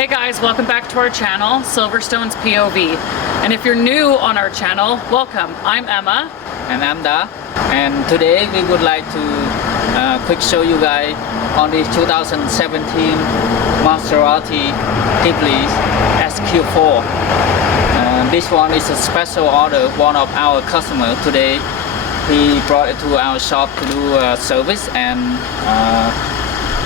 Hey guys, welcome back to our channel, Silverstone's POV. And if you're new on our channel, welcome. I'm Emma. And I'm Da. And today we would like to quick show you guys on the 2017 Maserati Ghibli SQ4. This one is a special order, one of our customers today. He brought it to our shop to do a service and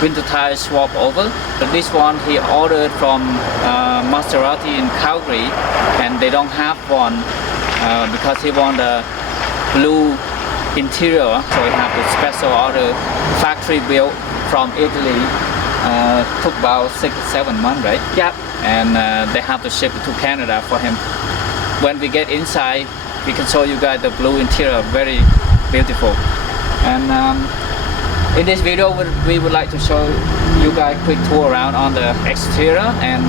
winter tire swap over. But this one he ordered from Maserati in Calgary, and they don't have one because he want a blue interior, so he have the special order, factory built from Italy. Took about 6-7 months, right? Yep. And they have to ship it to Canada for him. When we get inside, we can show you guys the blue interior, very beautiful. And in this video we would like to show you guys a quick tour around on the exterior and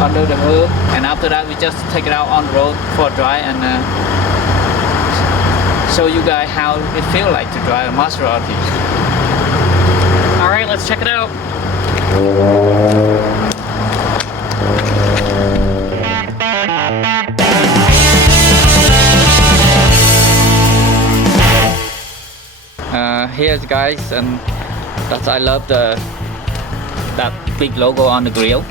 under the hood, and after that we just take it out on the road for a drive and show you guys how it feels like to drive a Maserati. Alright, let's check it out. Here's guys, and that's, I love that big logo on the grill.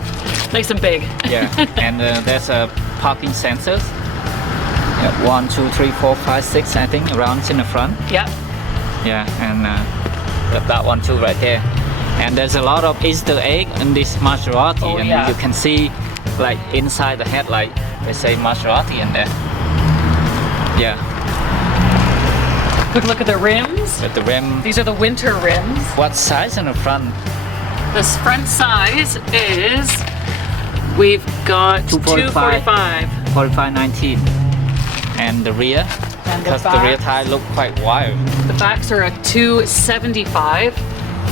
Nice and big. Yeah, and there's a parking sensors. Yeah, 1, 2, 3, 4, 5, 6, I think, around in the front. Yep. Yeah, and that one too right there. And there's a lot of Easter egg in this Maserati, oh, and yeah. you can see like inside the headlight they say Maserati in there. Yeah. Good look at the rims. At the rim. These are the winter rims. What size in the front? This front size is, we've got 245. 45/19. And the rear, because the rear tire look quite wide. The backs are a 275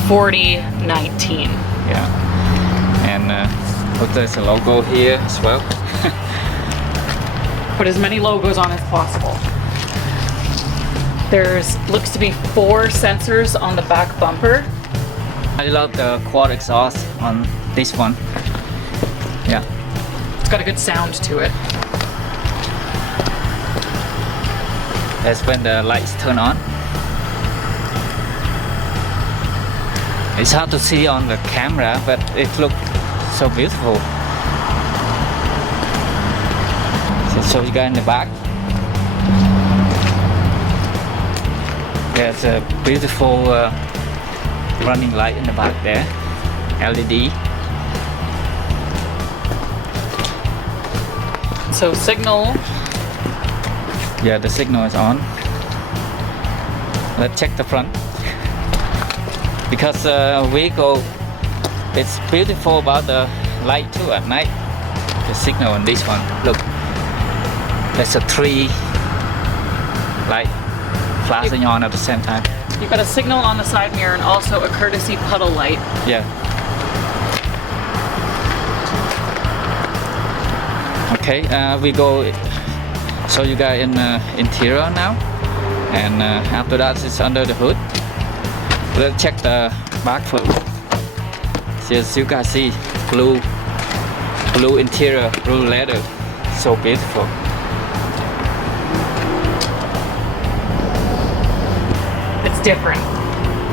40/19. Yeah. And look, there's a logo here as well. Put as many logos on as possible. There's looks to be 4 sensors on the back bumper. I love the quad exhaust on this one. Yeah. It's got a good sound to it. That's when the lights turn on. It's hard to see on the camera, but it looks so beautiful. So show you guys in the back. There's a beautiful running light in the back there, LED. So signal. Yeah, the signal is on. Let's check the front. Because vehicle, it's beautiful about the light too at night. The signal on this one, look. There's a 3 light flashing on at the same time. You've got a signal on the side mirror and also a courtesy puddle light. Yeah. Okay, we go show you guys in interior now, and after that it's under the hood. Let's check the back first. So as you guys see, blue interior, blue leather, so beautiful. Different.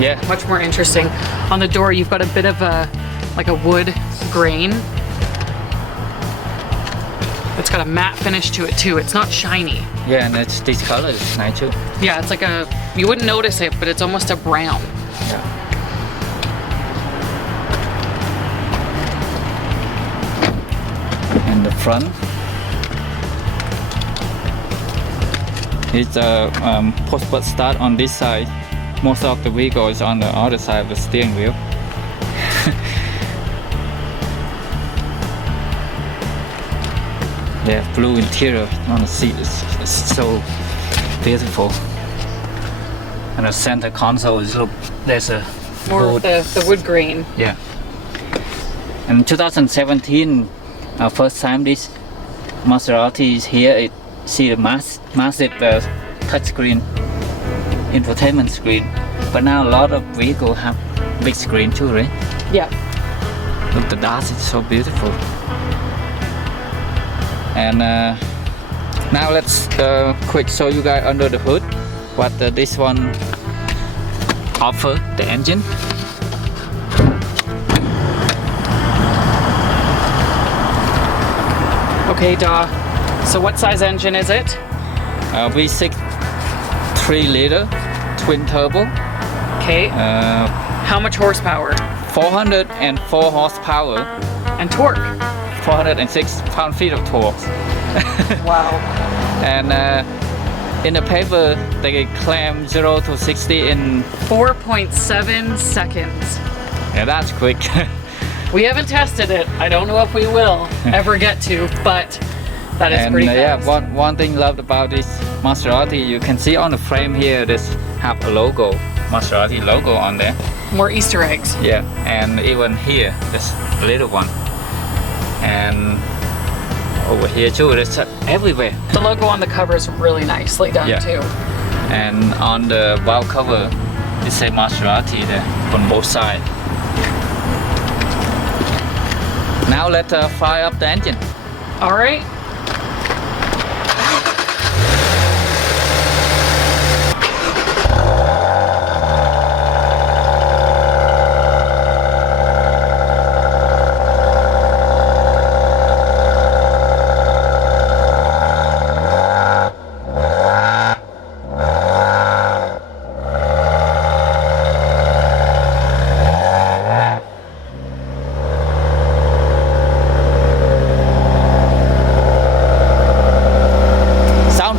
Yeah. Much more interesting. On the door you've got a bit of a wood grain. It's got a matte finish to it too. It's not shiny. Yeah, and it's this color is nice too. Yeah, it's like a, you wouldn't notice it, but it's almost a brown. Yeah. And the front, it's a push-button start on this side. Most of the vehicle is on the other side of the steering wheel. Yeah, blue interior on the seat is so beautiful. And the center console is, look, there's a more of the wood grain. Yeah. In 2017, our first time this Maserati is here. It see the massive touchscreen infotainment screen, but now a lot of vehicles have big screen too, right? Yeah. Look, the dust is so beautiful. And now let's quick show you guys under the hood what this one offer the engine. Okay, duh. So what size engine is it? V6 3-liter twin turbo. Okay. How much horsepower? 404 horsepower. And torque? 406 pound-feet of torque. Wow. And in the paper, they claim 0 to 60 in 4.7 seconds. Yeah, that's quick. We haven't tested it. I don't know if we will ever get to, but that is pretty fast. Yeah, one thing loved about this Maserati, you can see on the frame here, this have a logo, Maserati logo on there. More Easter eggs. Yeah, and even here, this little one. And over here too, it's everywhere. The logo on the cover is really nicely done too. And on the valve cover, it says Maserati there on both sides. Now let's fire up the engine. All right.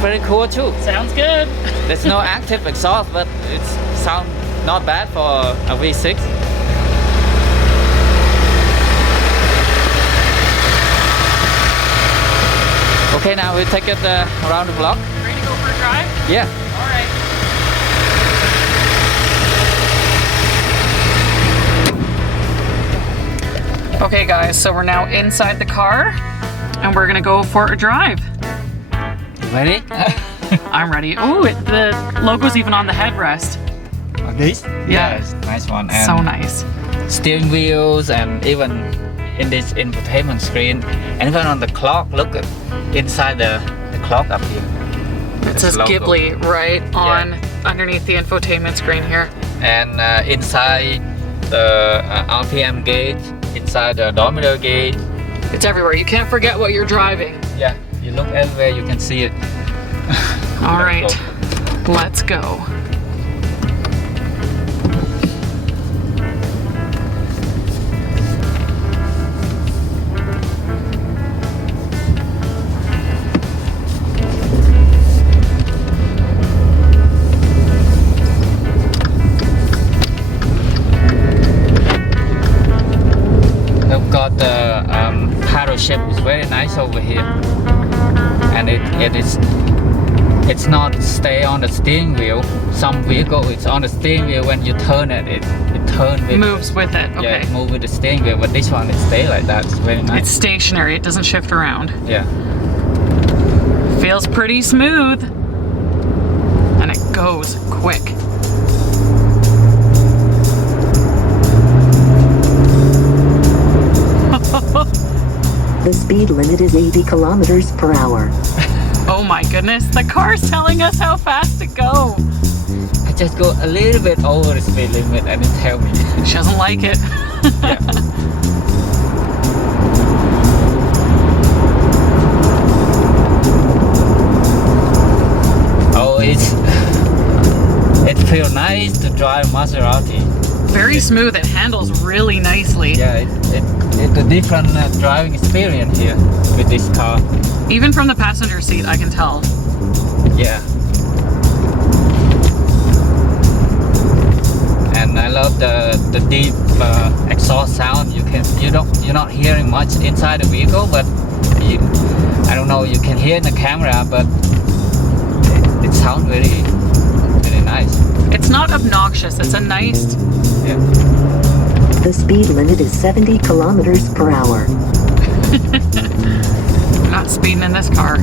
Very cool too. Sounds good. There's no active exhaust, but it sounds not bad for a V6. Okay, now we take it around the block. Ready to go for a drive? Yeah. All right. Okay guys, so we're now inside the car and we're gonna go for a drive. Ready? I'm ready. Oh, the logo's even on the headrest. This? Yeah. It's a nice one. And so nice. Steering wheels and even in this infotainment screen and even on the clock, look at inside the clock up here. It says Ghibli right on underneath the infotainment screen here. And inside the RPM gauge, inside the odometer gauge. It's everywhere. You can't forget what you're driving. Yeah. You look everywhere, you can see it. All right, let's go. We've got the paddle shift is very nice over here. And it's not stay on the steering wheel. Some vehicle it's on the steering wheel, when you turn it, it turns with moves with it. Okay. Yeah, it moves with the steering wheel, but this one it stay like that. It's very nice. It's stationary, it doesn't shift around. Yeah. Feels pretty smooth. And it goes quick. The speed limit is 80 kilometers per hour. Oh my goodness, the car's telling us how fast to go. I just go a little bit over the speed limit and it tell me. She doesn't like it. Yeah. Oh, it feels nice to drive Maserati. Very smooth, it handles really nicely. Yeah, it's a different driving experience here with this car. Even from the passenger seat, I can tell. Yeah. And I love the deep exhaust sound. You're not hearing much inside the vehicle, but I don't know, you can hear in the camera, but it sounds very nice. It's not obnoxious, it's a nice. Yeah. The speed limit is 70 kilometers per hour. I'm not speeding in this car.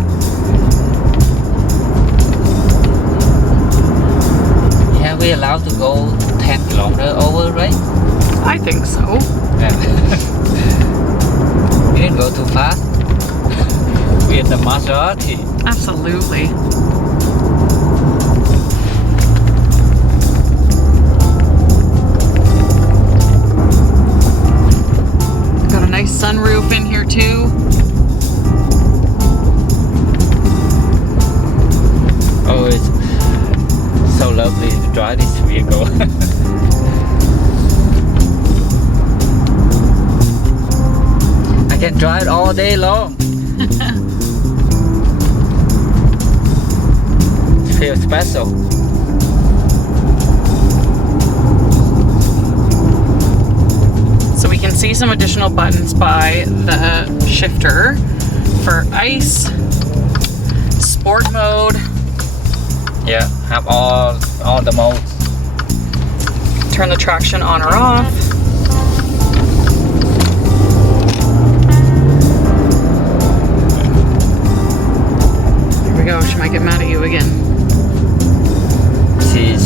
Yeah, we're allowed to go 10 kilometers over, right? I think so. Yeah. You didn't go too fast. We're in the Maserati. Absolutely. Got a nice sunroof in here too. Oh, it's so lovely to drive this vehicle. I can drive all day long. Feels special. So we can see some additional buttons by the shifter for ice, sport mode. Yeah, have all the modes. Turn the traction on or off. There we go. She might get mad at you again.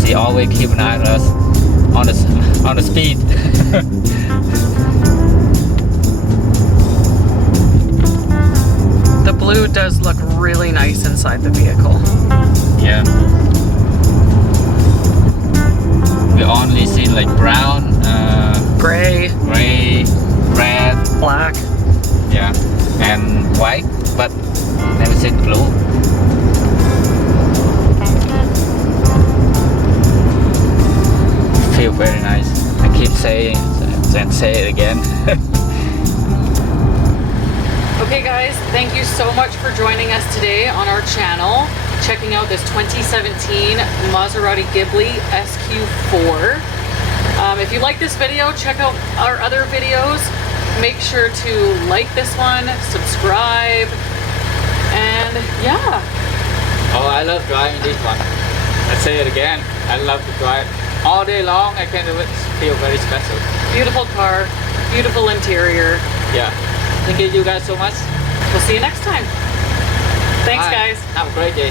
She always keep an eye on us on the speed. The blue does look really nice inside the vehicle. Yeah. We only see like brown, Gray, gray, red, black. yeah, and white, but never seen blue. Feel very nice. I keep saying and say it again. Okay guys, thank you so much for joining us today on our channel, checking out this 2017 Maserati Ghibli SQ4. If you like this video, check out our other videos. Make sure to like this one, subscribe, and yeah. Oh, I love driving this one. I say it again. I love to drive all day long. I can do it. Feel very special. Beautiful car, beautiful interior. Yeah. Thank you guys so much. We'll see you next time. Thanks Bye. guys. Have a great day.